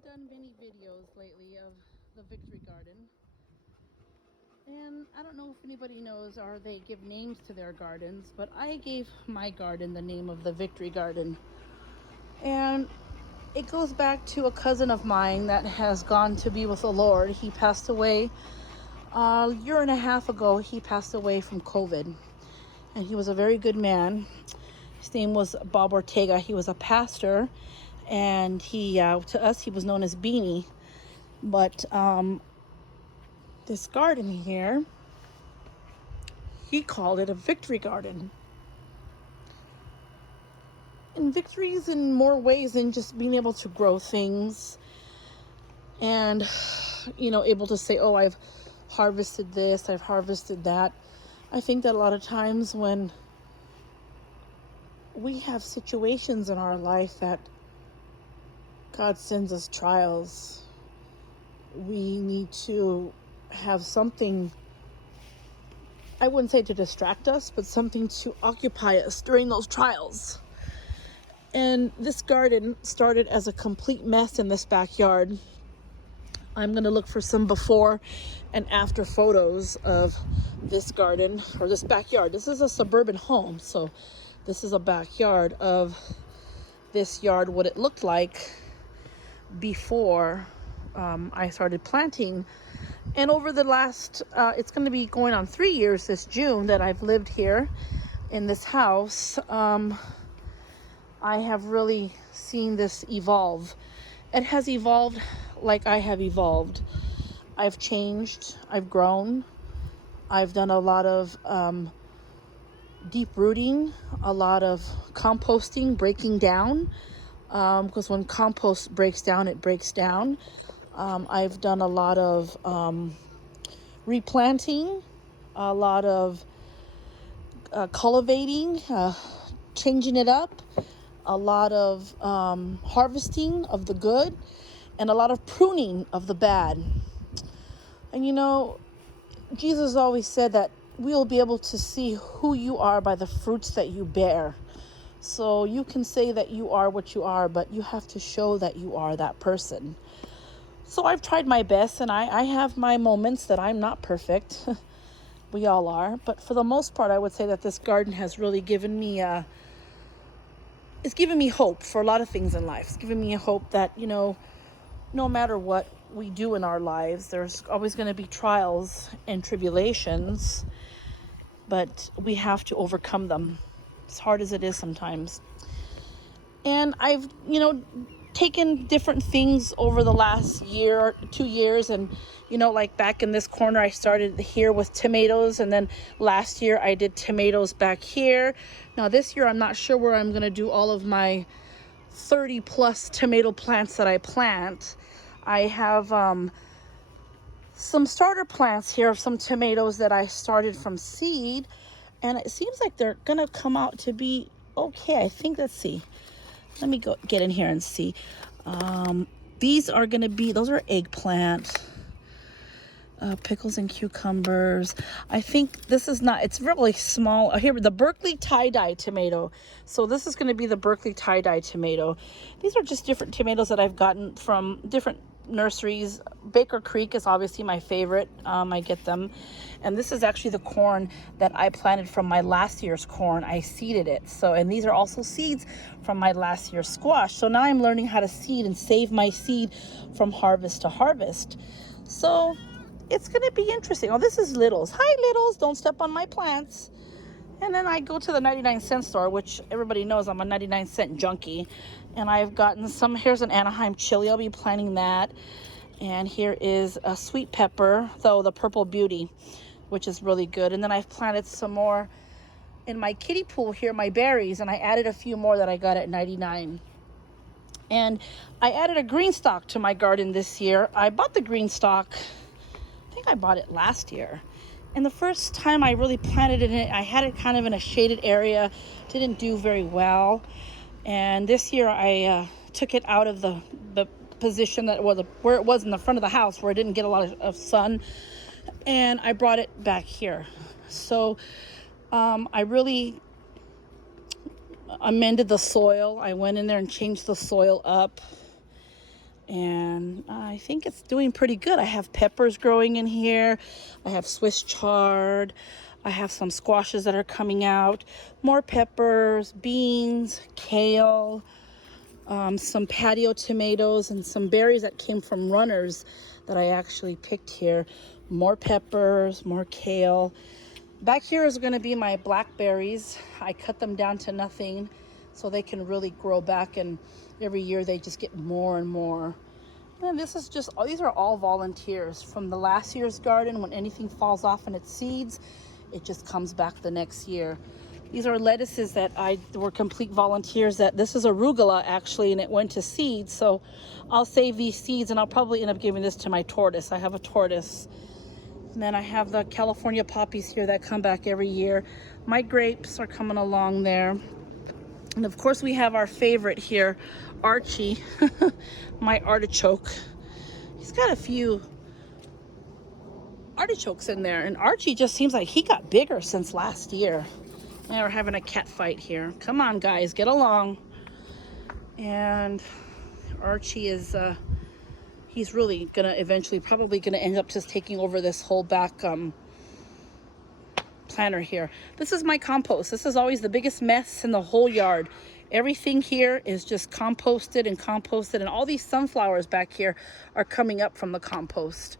haven't done many videos lately of the Victory Garden. And I don't know if anybody knows or they give names to their gardens, but I gave my garden the name of the Victory Garden. And it goes back to a cousin of mine that has gone to be with the Lord. He passed away a year and a half ago. He passed away from COVID. And he was a very good man. His name was Bob Ortega. He was a pastor. And to us, he was known as Beanie. But this garden here, he called it a victory garden. And victories in more ways than just being able to grow things and, able to say, oh, I've harvested this, I've harvested that. I think that a lot of times when we have situations in our life that God sends us trials, we need to have something, I wouldn't say to distract us, but something to occupy us during those trials. And this garden started as a complete mess in this backyard. I'm going to look for some before and after photos of this garden or this backyard. This is a suburban home, so this is a backyard of this yard, what it looked like before I started planting. And over the last, it's going to be going on 3 years this June that I've lived here in this house. I have really seen this evolve. It has evolved like I have evolved. I've changed. I've grown. I've done a lot of deep rooting, a lot of composting, breaking down. Because when compost breaks down, it breaks down. I've done a lot of replanting, a lot of cultivating, changing it up, a lot of harvesting of the good, and a lot of pruning of the bad. And Jesus always said that we'll be able to see who you are by the fruits that you bear. So you can say that you are what you are, but you have to show that you are that person. So I've tried my best, and I have my moments that I'm not perfect. We all are. But for the most part, I would say that this garden has really given me it's given me hope for a lot of things in life. It's given me a hope that, no matter what we do in our lives, there's always going to be trials and tribulations, but we have to overcome them, as hard as it is sometimes. And I've, taken different things over the last year, 2 years. And, like back in this corner, I started here with tomatoes. And then last year I did tomatoes back here. Now this year, I'm not sure where I'm going to do all of my 30 plus tomato plants that I plant. I have some starter plants here of some tomatoes that I started from seed. And it seems like they're going to come out to be okay. I think, let's see. Let me go get in here and see. These are going to be, those are eggplant, pickles and cucumbers. I think this is not, it's really small. Here, the Berkeley tie-dye tomato. So this is going to be the Berkeley tie-dye tomato. These are just different tomatoes that I've gotten from different nurseries. Baker Creek is obviously my favorite. I get them. And this is actually the corn that I planted from my last year's corn. I seeded it. And these are also seeds from my last year's squash. So now I'm learning how to seed and save my seed from harvest to harvest. So it's going to be interesting. Oh, this is Littles. Hi, Littles. Don't step on my plants. And then I go to the 99-cent store, which everybody knows I'm a 99-cent junkie. And I've gotten some, here's an Anaheim chili. I'll be planting that. And here is a sweet pepper, though the Purple Beauty, which is really good. And then I've planted some more in my kiddie pool here, my berries. And I added a few more that I got at 99. And I added a green stalk to my garden this year. I bought the green stalk, I think I bought it last year. And the first time I really planted it, I had it kind of in a shaded area. Didn't do very well. And this year I took it out of the position that was where it was in the front of the house, where it didn't get a lot of sun. And I brought it back here. So I really amended the soil. I went in there and changed the soil up. And I think it's doing pretty good. I have peppers growing in here. I have Swiss chard. I have some squashes that are coming out. More peppers, beans, kale, some patio tomatoes, and some berries that came from runners that I actually picked here. More peppers, more kale. Back here is going to be my blackberries. I cut them down to nothing so they can really grow back, and every year they just get more and more. And this is just, these are all volunteers from the last year's garden. When anything falls off in its seeds, it just comes back the next year. These are lettuces that were complete volunteers. That this is arugula actually, and it went to seeds. So I'll save these seeds, and I'll probably end up giving this to my tortoise. I have a tortoise. And then I have the California poppies here that come back every year. My grapes are coming along there. And of course we have our favorite here, Archie, my artichoke. He's got a few artichokes in there, and Archie just seems like he got bigger since last year. Now we're having a cat fight here. Come on guys, get along. And Archie is he's really gonna eventually probably gonna end up just taking over this whole back planter here. This is my compost. This is always the biggest mess in the whole yard. Everything here is just composted, and all these sunflowers back here are coming up from the compost.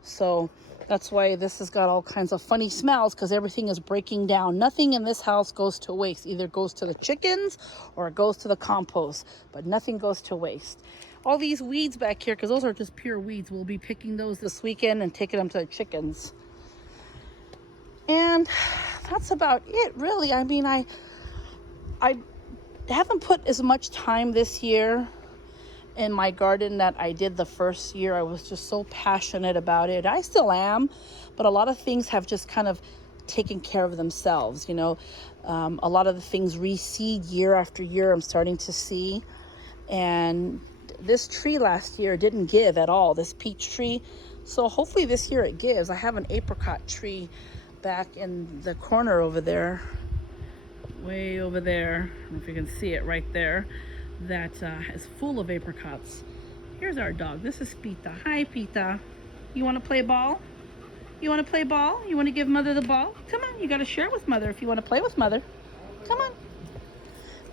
So that's why this has got all kinds of funny smells, because everything is breaking down. Nothing in this house goes to waste. Either goes to the chickens or it goes to the compost, but nothing goes to waste. All these weeds back here, because those are just pure weeds, we'll be picking those this weekend and taking them to the chickens. And that's about it, really. I mean, I haven't put as much time this year in my garden that I did the first year. I was just so passionate about it. I still am, but a lot of things have just kind of taken care of themselves, you know. A lot of the things reseed year after year, I'm starting to see. And this tree last year didn't give at all, this peach tree. So hopefully this year it gives. I have an apricot tree back in the corner over there, way over there. I don't know if you can see it right there. That is full of apricots. Here's our dog. This is Pita. Hi, Pita. You want to play ball? You want to play ball? You want to give mother the ball? Come on, you got to share it with mother if you want to play with mother. Come on.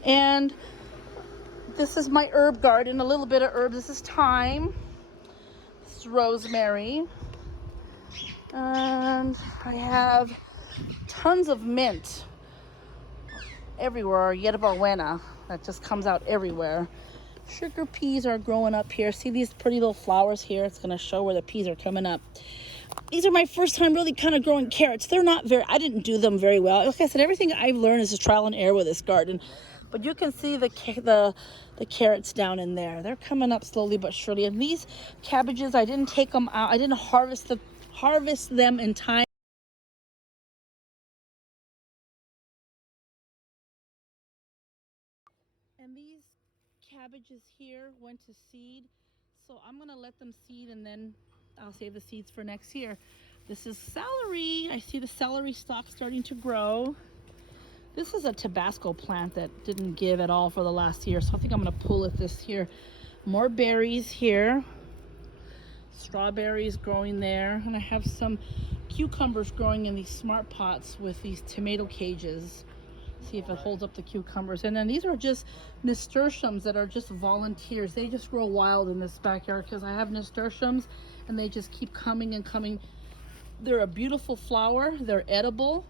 And this is my herb garden. A little bit of herb. This is thyme. This is rosemary. And I have tons of mint everywhere, yerba buena, that just comes out everywhere. Sugar peas are growing up here. See these pretty little flowers here? It's going to show where the peas are coming up. These are my first time really kind of growing carrots. They're not very, I didn't do them very well. Like I said, everything I've learned is just trial and error with this garden. But you can see the carrots down in there. They're coming up slowly but surely. And these cabbages, I didn't take them out. I didn't harvest them in time. And these cabbages here went to seed, so I'm gonna let them seed, and then I'll save the seeds for next year. This is celery. I see the celery stalk starting to grow. This is a Tabasco plant that didn't give at all for the last year, so I think I'm gonna pull it this year. More berries here. Strawberries growing there, and I have some cucumbers growing in these smart pots with these tomato cages. See if it holds up the cucumbers. And then these are just nasturtiums that are just volunteers. They just grow wild in this backyard because I have nasturtiums, and they just keep coming and coming. They're a beautiful flower. They're edible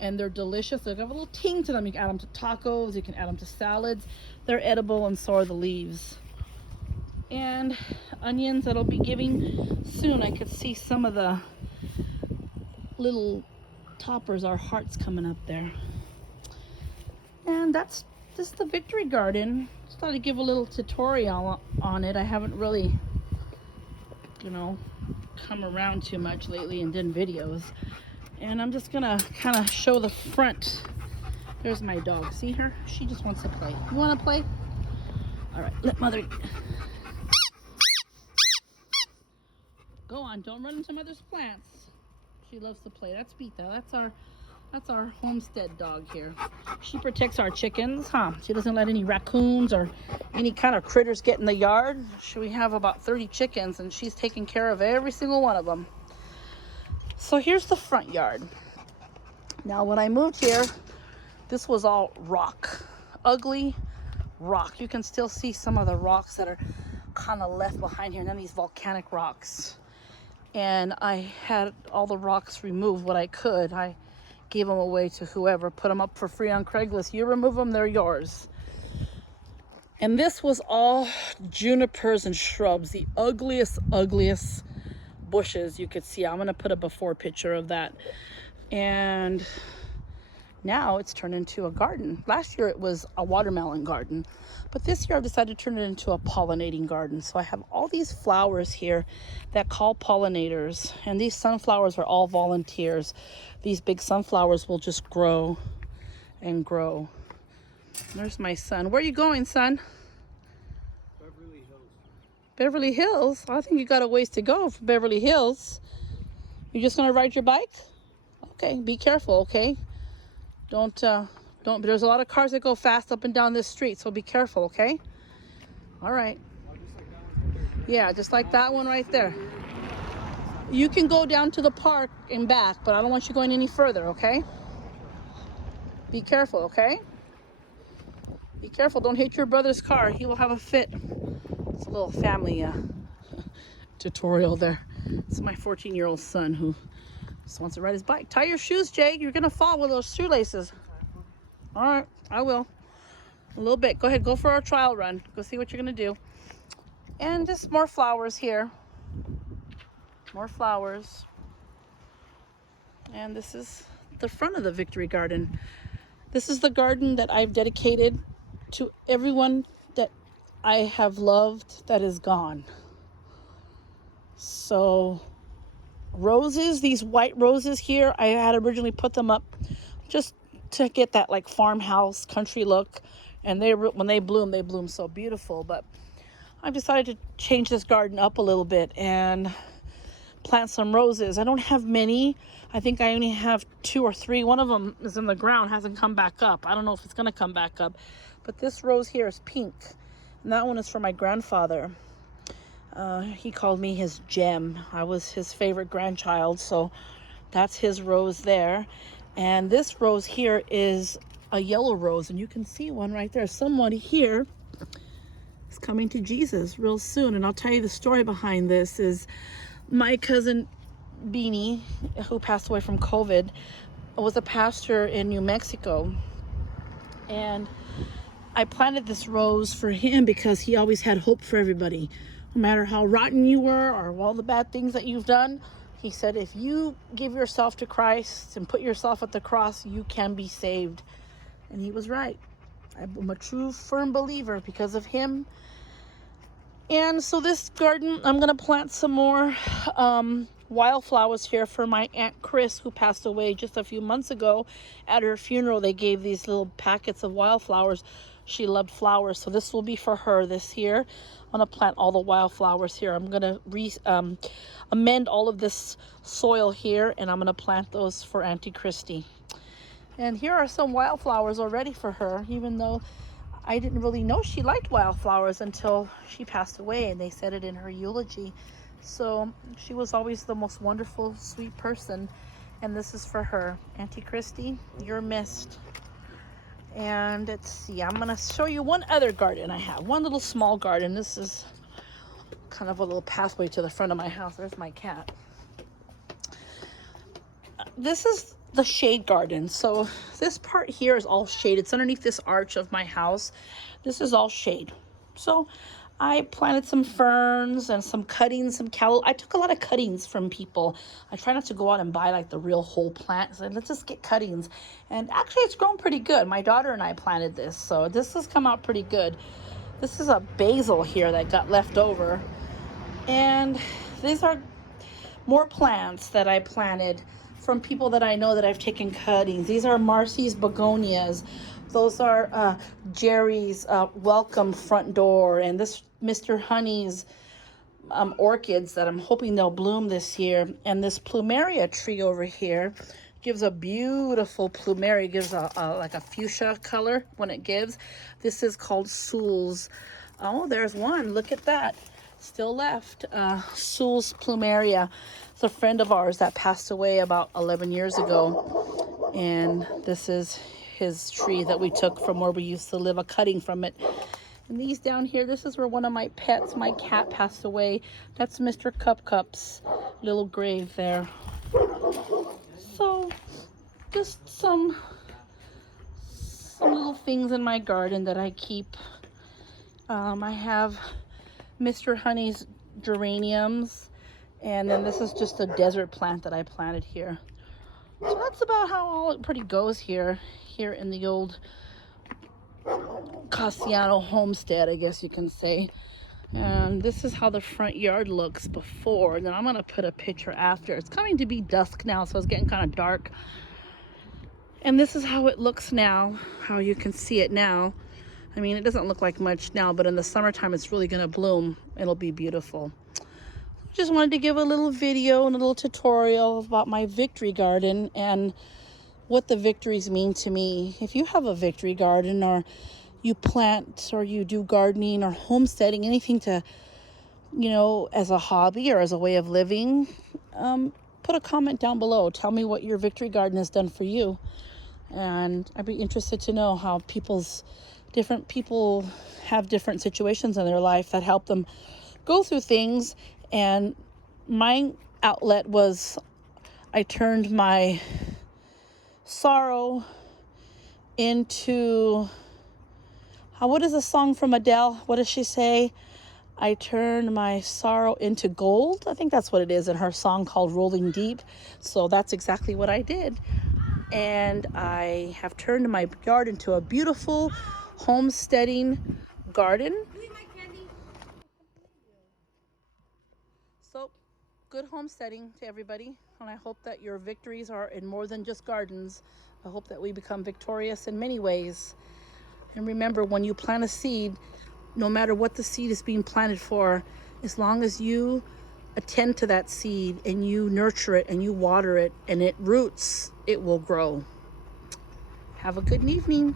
and they're delicious. They have a little ting to them. You can add them to tacos, you can add them to salads. They're edible, and so are the leaves. And onions that'll be giving soon. I could see some of the little toppers, our hearts coming up there. And that's just the Victory Garden. Just thought I'd give a little tutorial on it. I haven't really, you know, come around too much lately and done videos. And I'm just gonna kind of show the front. There's my dog. See her? She just wants to play. You want to play? All right, let mother. Go on, don't run into mother's plants. She loves to play. That's Pita. That's our That's our homestead dog here. She protects our chickens, huh? She doesn't let any raccoons or any kind of critters get in the yard. We have about 30 chickens, and she's taking care of every single one of them. So here's the front yard. Now, when I moved here, this was all rock. Ugly rock. You can still see some of the rocks that are kind of left behind here, and then these volcanic rocks. And I had all the rocks removed what I could. I gave them away to whoever, put them up for free on Craigslist. You remove them, they're yours. And this was all junipers and shrubs, the ugliest bushes you could see. I'm gonna put a before picture of that. And now it's turned into a garden. Last year it was a watermelon garden, but this year I've decided to turn it into a pollinating garden. So I have all these flowers here that call pollinators, and these sunflowers are all volunteers. These big sunflowers will just grow and grow. There's my son. Where are you going, son? Beverly Hills. Beverly Hills? I think you got a ways to go for Beverly Hills. You just gonna ride your bike? Okay, be careful, okay? Don't, there's a lot of cars that go fast up and down this street, so be careful, okay? All right. Yeah, just like that one right there. You can go down to the park and back, but I don't want you going any further, okay? Be careful, okay? Be careful, don't hit your brother's car. He will have a fit. It's a little family tutorial there. It's my 14-year-old son who just wants to ride his bike. Tie your shoes, Jay. You're going to fall with those shoelaces. All right, I will. A little bit. Go ahead, go for our trial run. Go see what you're going to do. And just more flowers here. More flowers. And this is the front of the Victory Garden. This is the garden that I've dedicated to everyone that I have loved that is gone. So roses, these white roses here, I had originally put them up just to get that like farmhouse country look, and when they bloom so beautiful. But I've decided to change this garden up a little bit and plant some roses. I don't have many. I think I only have 2 or 3. One of them is in the ground, hasn't come back up. I don't know if it's gonna come back up, but this rose here is pink, and that one is for my grandfather. He called me his gem. I was his favorite grandchild, so that's his rose there. And this rose here is a yellow rose, and you can see one right there. Someone here is coming to Jesus real soon, and I'll tell you the story behind this. Is my cousin Beanie, who passed away from COVID, was a pastor in New Mexico, and I planted this rose for him because he always had hope for everybody. No matter how rotten you were or all the bad things that you've done, he said, if you give yourself to Christ and put yourself at the cross, you can be saved. And he was right. I'm a true, firm believer because of him. And so this garden, I'm going to plant some more wildflowers here for my Aunt Chris, who passed away just a few months ago. At her funeral, they gave these little packets of wildflowers. She loved flowers, so this will be for her this year. I'm going to plant all the wildflowers here. I'm going to amend all of this soil here, and I'm going to plant those for Auntie Christy. And here are some wildflowers already for her, even though I didn't really know she liked wildflowers until she passed away, and they said it in her eulogy. So she was always the most wonderful, sweet person, and this is for her. Auntie Christy, you're missed. And let's see, I'm gonna show you one other garden I have. One little small garden. This is kind of a little pathway to the front of my house. There's my cat. This is the shade garden. So this part here is all shade. It's underneath this arch of my house. This is all shade. So I planted some ferns and some cuttings, some calla. I took a lot of cuttings from people. I try not to go out and buy like the real whole plant. So let's just get cuttings. And actually it's grown pretty good. My daughter and I planted this, so this has come out pretty good. This is a basil here that got left over. And these are more plants that I planted from people that I know that I've taken cuttings. These are Marcy's begonias. Those are Jerry's welcome front door, and this Mr. Honey's orchids that I'm hoping they'll bloom this year, and this plumeria tree over here gives a beautiful plumeria. It gives a like a fuchsia color when it gives. This is called Sewell's. Oh, there's one. Look at that. Still left. Sewell's plumeria. It's a friend of ours that passed away about 11 years ago. And this is his tree that we took from where we used to live, a cutting from it. And these down here, this is where one of my pets, my cat, passed away. That's Mr. Cup's little grave there. So just some little things in my garden that I keep. I have Mr. Honey's geraniums, and then this is just a desert plant that I planted here. So that's about how all it pretty goes here in the old Cassiano homestead, I guess you can say. And this is how the front yard looks before, and then I'm gonna put a picture after. It's coming to be dusk now, so it's getting kind of dark. And this is how it looks now, how you can see it now. I mean, it doesn't look like much now, but in the summertime, it's really gonna bloom. It'll be beautiful. Just wanted to give a little video and a little tutorial about my victory garden and what the victories mean to me. If you have a victory garden, or you plant, or you do gardening or homesteading, anything to, you know, as a hobby or as a way of living, put a comment down below. Tell me what your victory garden has done for you. And I'd be interested to know how different people have different situations in their life that help them go through things. And my outlet was, I turned my sorrow into, what is a song from Adele? What does she say? I turned my sorrow into gold. I think that's what it is in her song called Rolling Deep. So that's exactly what I did. And I have turned my yard into a beautiful homesteading garden. So, good homesteading to everybody. And I hope that your victories are in more than just gardens. I hope that we become victorious in many ways. And remember, when you plant a seed, no matter what the seed is being planted for, as long as you attend to that seed and you nurture it and you water it and it roots, it will grow. Have a good evening.